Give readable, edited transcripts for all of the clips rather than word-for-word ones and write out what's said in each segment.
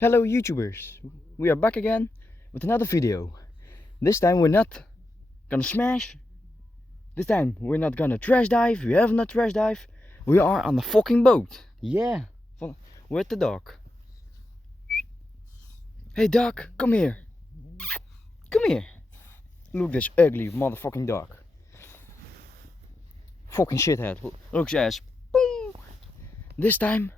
Hello YouTubers, we are back again with another video. This time we're not gonna smash, this time we're not gonna trash dive, we have not trash dive, we are on the fucking boat. Yeah, with the dog. Hey dog, come here. Come here. Look this ugly motherfucking dog. Fucking shithead, looks ass. Boom. This time,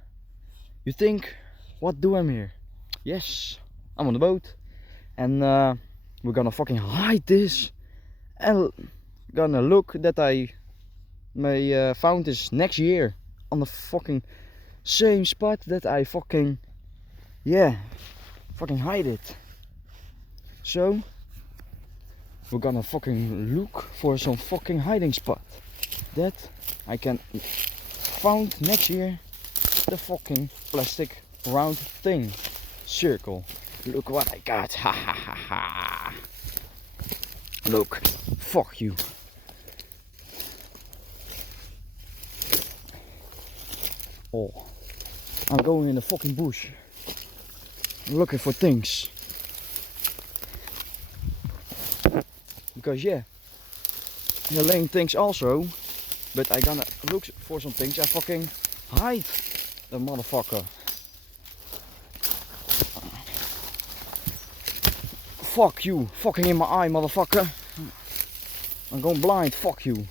you think, what do I here? Yes, I'm on the boat and we're gonna fucking hide this and gonna look that I may found this next year on the fucking same spot that I fucking hide it. So we're gonna fucking look for some fucking hiding spot that I can found next year. The fucking plastic round thing. Circle. Look what I got. Ha ha ha ha. Look. Fuck you. Oh. I'm going in the fucking bush. Looking for things. Because yeah. You're laying things also. But I gonna look for some things. I fucking hide the motherfucker. Fuck you, fucking in my eye, motherfucker. I'm going blind, fuck you.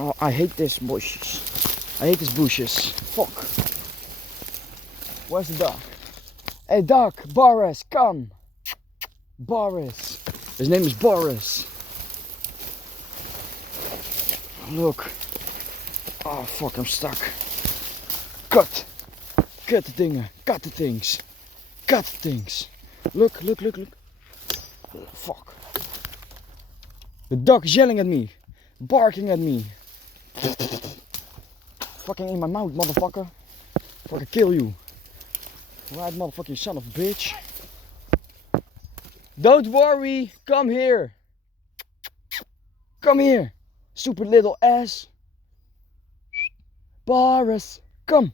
Oh, I hate this bushes. I hate these bushes. Fuck. Where's the dog? Hey dog, Boris, come. Boris. His name is Boris. Look. Oh fuck, I'm stuck. Cut. Cut the dingen. Cut the things. Cut the things. Look, look, look, look. Fuck. The dog is yelling at me. Barking at me. Fucking in my mouth, motherfucker. Fucking kill you. Right, motherfucking son of a bitch. Don't worry. Come here. Come here. Stupid little ass. Boris. Come.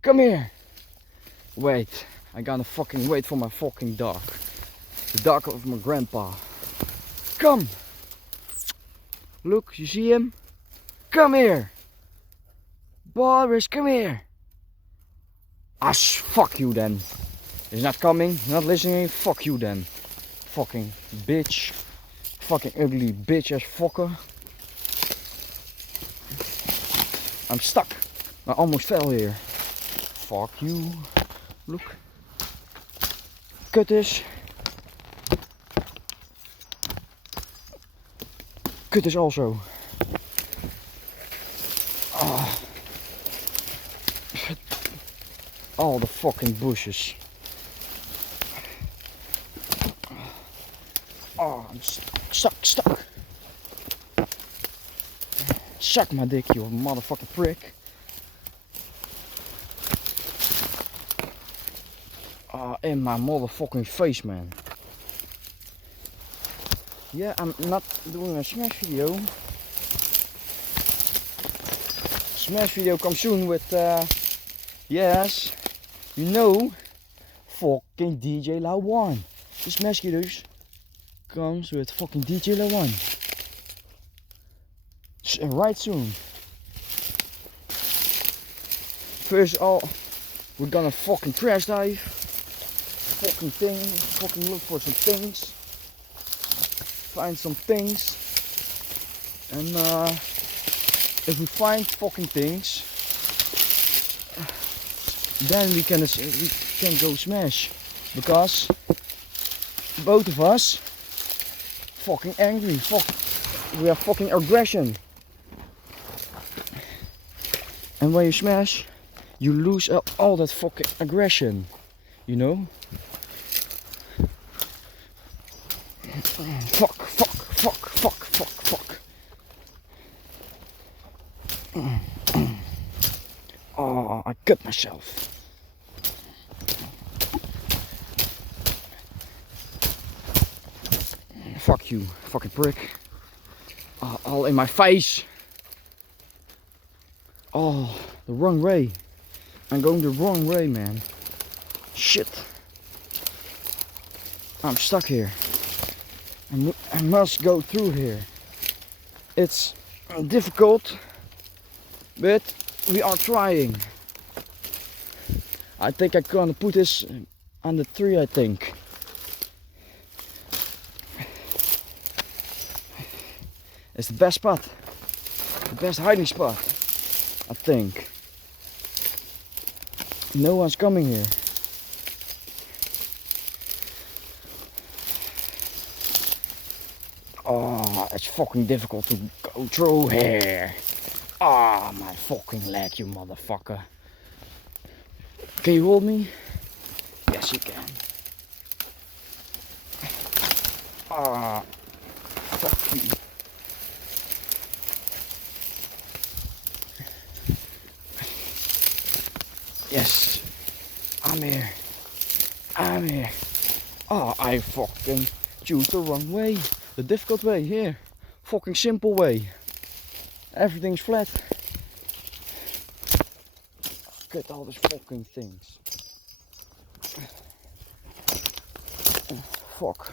Come here. Wait. I gotta fucking wait for my fucking dog. The dog of my grandpa. Come! Look, you see him? Come here! Boris, come here! Ah, fuck you then. He's not coming, not listening, fuck you then. Fucking bitch. Fucking ugly bitch ass fucker. I'm stuck. I almost fell here. Fuck you. Look. Kut is. Kut is also. Oh. All the fucking bushes. Oh, I'm stuck. Suck my dick, you motherfucking prick. In my motherfucking face, man. Yeah, I'm not doing a smash video. Smash video comes soon with, yes, you know, fucking DJ Lawan. The smash videos comes with fucking DJ Lawan. Right soon. First of all, we're gonna fucking crash dive. Fucking look for some things, find some things, and if we find fucking things, then we can go smash, because both of us fucking angry, we have fucking aggression, and when you smash, you lose all that fucking aggression, you know. Fuck. Oh, I cut myself. Fuck you, fucking prick. All in my face. Oh, the wrong way. I'm going the wrong way, man. Shit. I'm stuck here. I must go through here. It's difficult, but we are trying. I think I'm gonna put this on the tree, I think. It's the best spot. The best hiding spot, I think. No one's coming here. Oh, it's fucking difficult to go through here. Ah, my fucking leg, you motherfucker. Can you hold me? Yes, you can. Ah, fuck you. Yes, I'm here. I'm here. Oh, I fucking choose the wrong way. The difficult way here. Fucking simple way. Everything's flat. Look at all these fucking things. Fuck.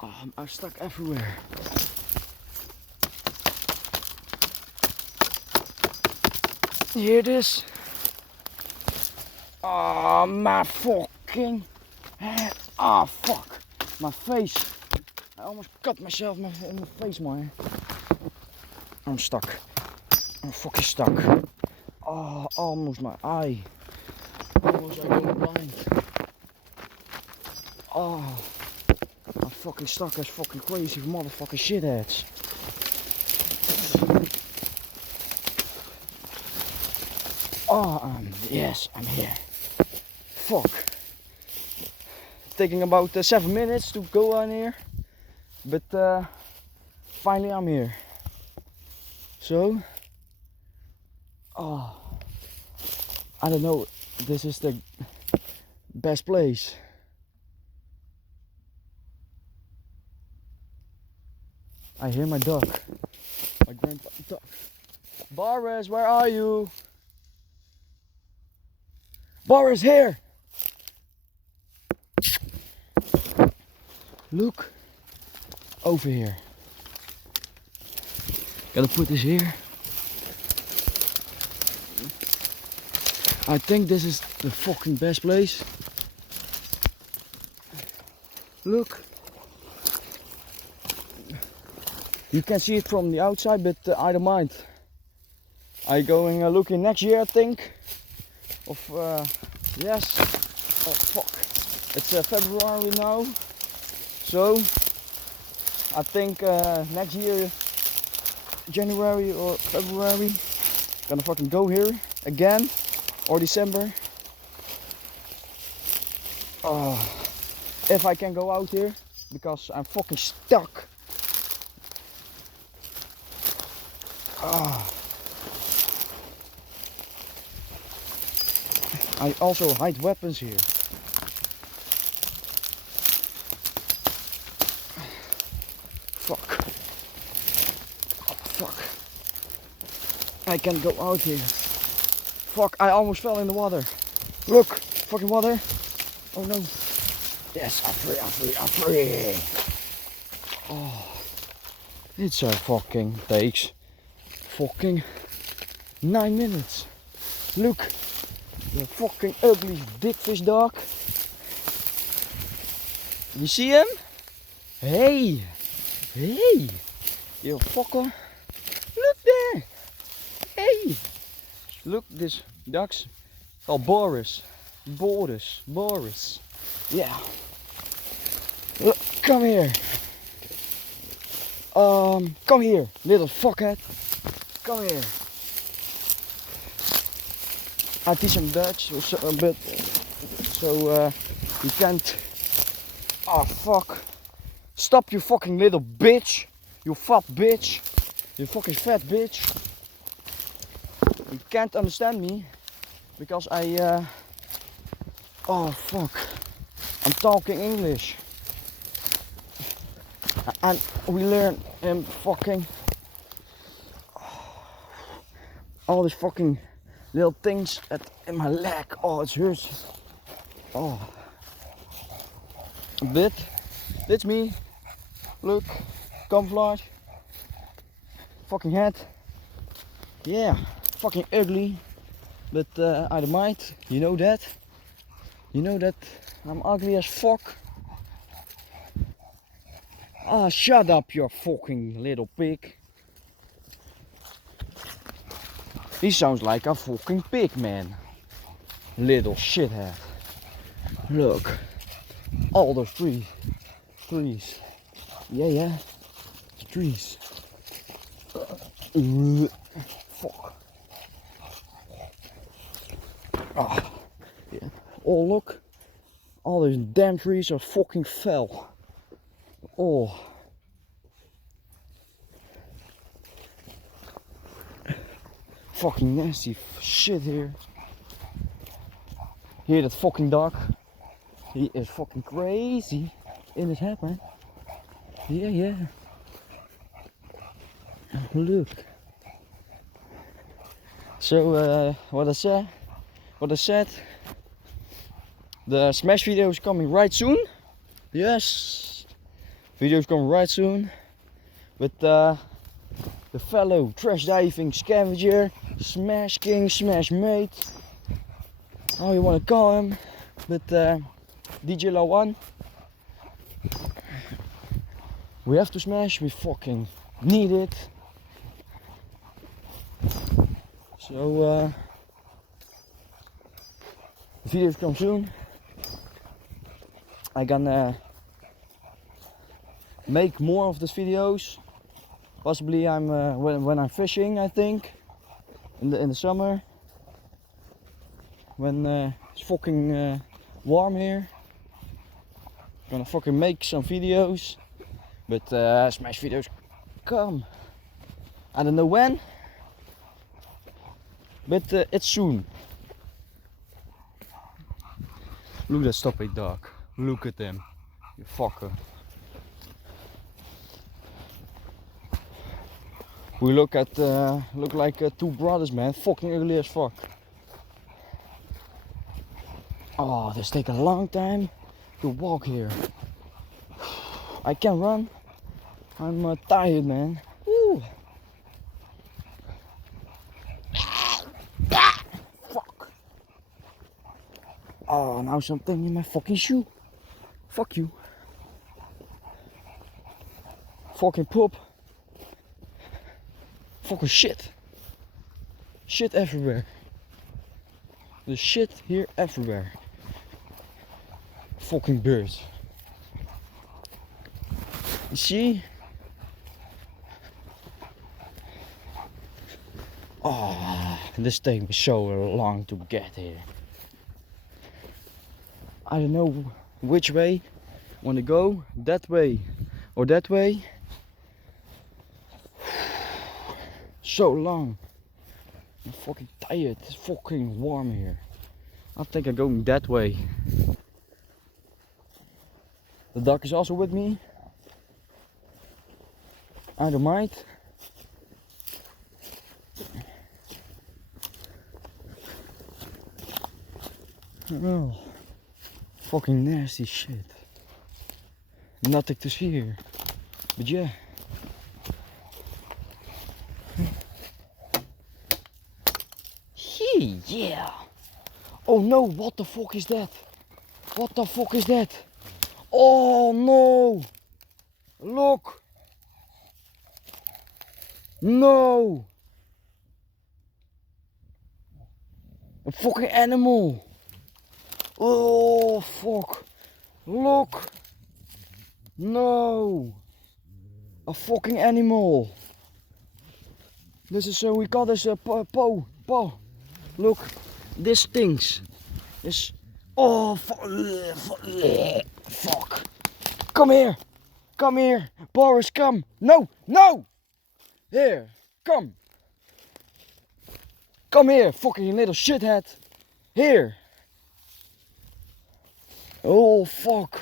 Oh, I'm stuck everywhere. Here it is. Oh, my fucking head. Oh, fuck. My face. I almost cut myself in my face, man. I'm stuck. I'm fucking stuck. Oh, almost my eye. Almost I go blind. Oh, I'm fucking stuck as fucking crazy motherfucking shitheads. Oh, yes, I'm here. Fuck. Taking about 7 minutes to go on here, but finally I'm here. So, oh, I don't know. This is the best place. I hear my dog. My grandpa dog. Boris, where are you? Boris, here! Look over here. Gotta put this here. I think this is the fucking best place. Look. You can see it from the outside, but I don't mind. I'm going looking next year, I think. Yes. Oh fuck. It's February now. So I think next year, January or February, gonna fucking go here again, or December. Oh, if I can go out here, because I'm fucking stuck. Oh. I also hide weapons here. Fuck. Oh, fuck. I can't go out here. Fuck, I almost fell in the water. Look, fucking water. Oh no. Yes, I'm free, I'm free, I'm free. Oh. It's a fucking takes fucking 9 minutes. Look. The fucking ugly dick fish dog. You see him? Hey! Hey! You fucker! Look there! Hey! Look, this duck's called Boris. Boris. Yeah. Look, come here. Come here, little fuckhead. Come here. I teach him Dutch a bit, so he can't. Oh fuck! Stop, you fucking little bitch! You fat bitch! You fucking fat bitch! You can't understand me because I Oh fuck. I'm talking English. And we learn fucking all these fucking little things in my leg. Oh, it hurts. Oh. But that's me. Look, camouflage. Fucking head. Yeah, fucking ugly. But I don't mind. You know that. You know that I'm ugly as fuck. Ah, shut up, you fucking little pig. He sounds like a fucking pig, man. Little shithead. Look. All those trees. Trees. Yeah. Trees. Fuck. Ah. Yeah. Oh, look. All those damn trees are fucking fell. Oh. Fucking nasty shit here. Hear that fucking dog? He is fucking crazy in his head, man. Yeah. Look. So what I said, the Smash video is coming right soon. Yes, video is coming right soon with the fellow trash diving scavenger, Smash King, Smash Mate, how you wanna call him, with DJ Lawan. We have to smash, we fucking need it. So the videos come soon. I gonna make more of these videos. Possibly I'm when I'm fishing, I think, in the summer, when it's fucking warm here. Gonna fucking make some videos, but Smash videos come. I don't know when, but it's soon. Look at that stupid dog. Look at them, you fucker. We look like two brothers, man. Fucking ugly as fuck. Oh, this takes a long time to walk here. I can't run. I'm tired, man. Woo. Fuck. Oh, now something in my fucking shoe. Fuck you. Fucking poop. Fucking shit. Shit everywhere. There's shit here everywhere. Fucking birds. You see? Oh, this takes me so long to get here. I don't know which way I want to go. That way or that way. So long. I'm fucking tired. It's fucking warm here. I think I'm going that way. The dog is also with me. I don't mind. Oh, fucking nasty shit. Nothing to see here. But yeah. Yeah. Oh no, what the fuck is that? What the fuck is that? Oh no. Look. No. A fucking animal. Oh fuck. Look. No. A fucking animal. This is we call this a po. Look, this stinks. This. Oh fuck. Come here. Come here. Boris, come. No. Here. Come. Come here, fucking little shithead. Here. Oh fuck.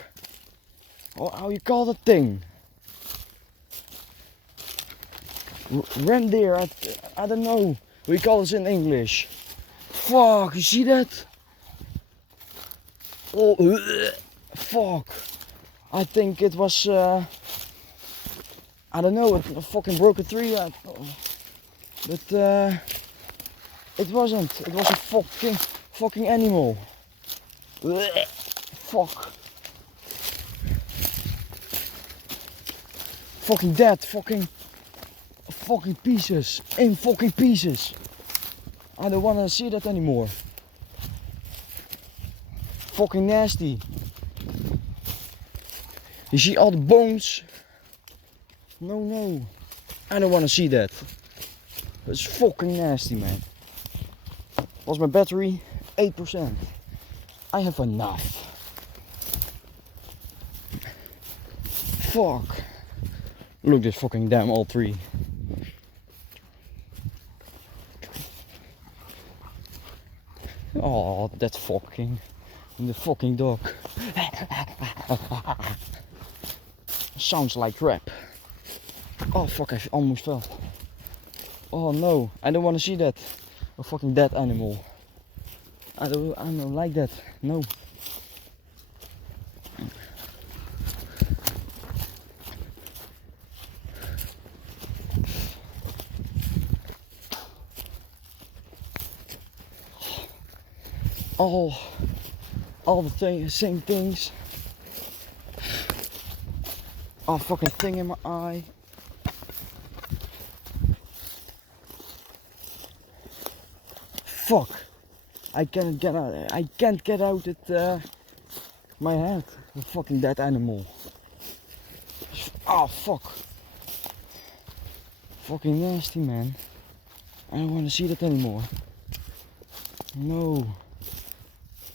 Oh, how you call that thing? Reindeer, I don't know. We call this in English. Fuck, you see that? Oh, fuck. I think it was, I don't know, a fucking broken tree. But it wasn't. It was a fucking animal. Fuck. Fucking dead. Fucking pieces. In fucking pieces. I don't wanna see that anymore. Fucking nasty. You see all the bones? No. I don't wanna see that. It's fucking nasty, man. Was my battery 8%. I have enough. Fuck. Look, this fucking damn all three. Oh, that's fucking. The fucking dog. Sounds like crap. Oh fuck, I almost fell. Oh no, I don't want to see that. A fucking dead animal. I don't like that. No. All the same things. Oh, fucking thing in my eye. Fuck! I can't get out it my head. The fucking dead animal. Oh fuck! Fucking nasty, man. I don't want to see that anymore. No.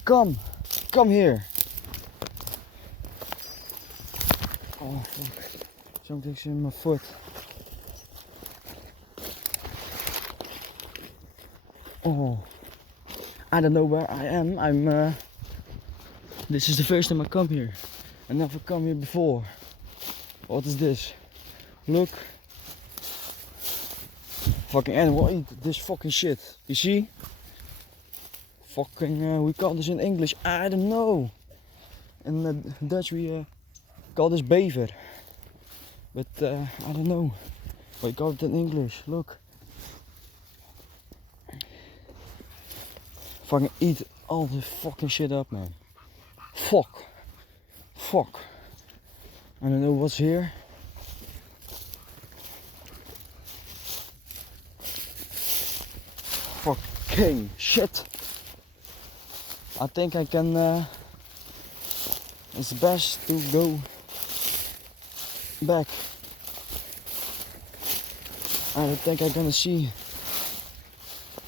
Come here. Oh fuck. Something's in my foot. Oh. I don't know where I am. This is the first time I come here. I never come here before. What is this? Look. Fucking animal eat this fucking shit. You see? Fucking, we call this in English, I don't know. In Dutch we call this bever. But I don't know. We call it in English, look. Fucking eat all this fucking shit up, man. Fuck. I don't know what's here. Fucking shit. I think I can, it's best to go back. I don't think I'm gonna see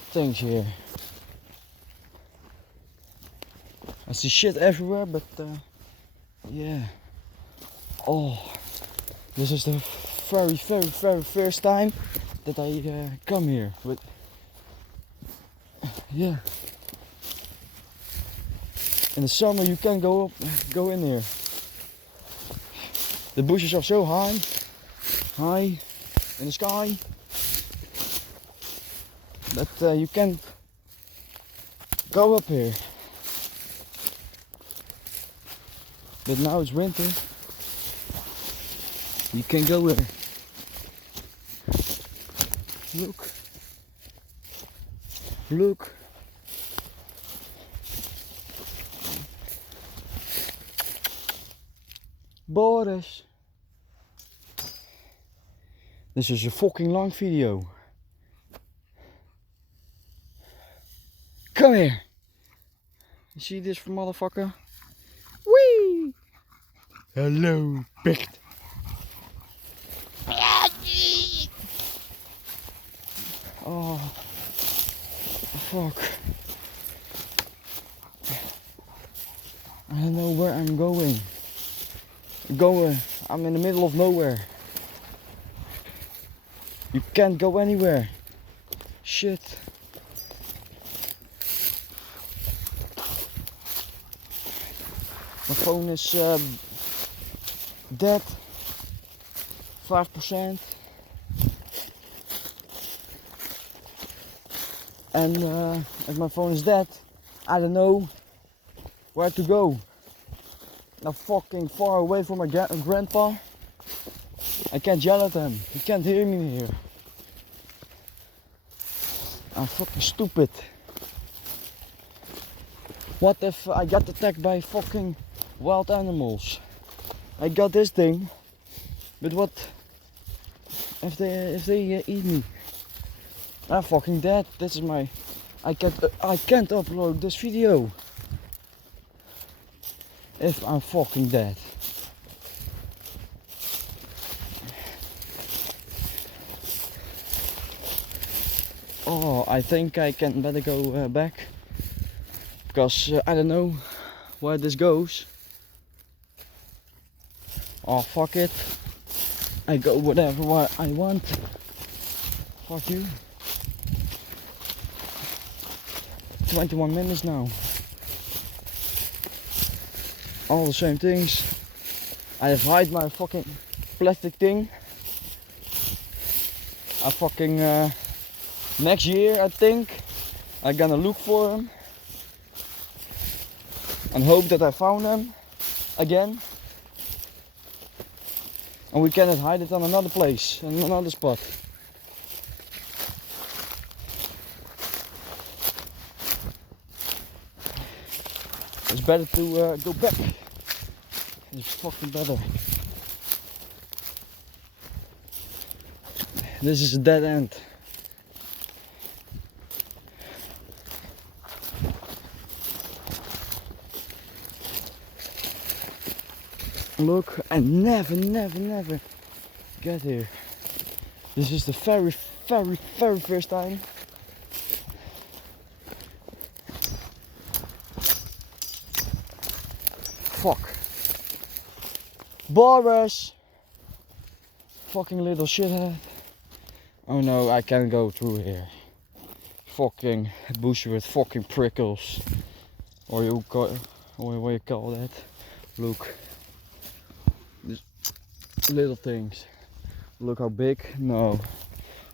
things here. I see shit everywhere, but yeah. Oh, this is the very first time that I come here. But yeah. In the summer you can go in here. The bushes are so high in the sky that you can go up here. But now it's winter. You can go there. Look. Boris. This is a fucking long video. Come here. You see this motherfucker? Whee! Hello, Picht. Oh, fuck. I don't know where I'm going. I'm in the middle of nowhere. You can't go anywhere. Shit. My phone is dead. 5%. And if my phone is dead, I don't know where to go. Now fucking far away from my grandpa. I can't yell at him. He can't hear me here. I'm fucking stupid. What if I got attacked by fucking wild animals? I got this thing, but what if they eat me? I'm fucking dead. This is my. I can't upload this video if I'm fucking dead. Oh, I think I can better go back, because I don't know where this goes. Oh fuck it, I go whatever I want. Fuck you. 21 minutes now. All the same things. I have hide my fucking plastic thing. I fucking next year I think I'm gonna look for them and hope that I found them again, and we cannot hide it on another place, on another spot. It's better to go back. It's fucking better. This is a dead end. Look, I never get here. This is the very first time. Fuck. Boris! Fucking little shithead. Oh no, I can't go through here. Fucking bush with fucking prickles. Or what you call that. Look. These little things. Look how big. No.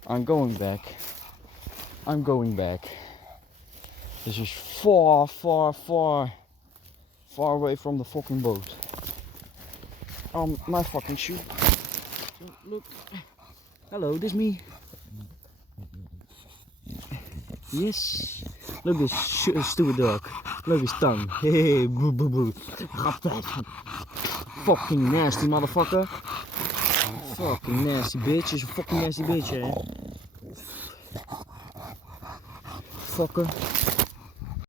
I'm going back. I'm going back. This is far away from the fucking boat. My fucking shoe. Look. Hello, this me. Yes. Look at this stupid dog. Look at his tongue. Hey, boo boo boo. Fucking nasty motherfucker. Fucking nasty bitch. Is a fucking nasty bitch, eh? Fucker.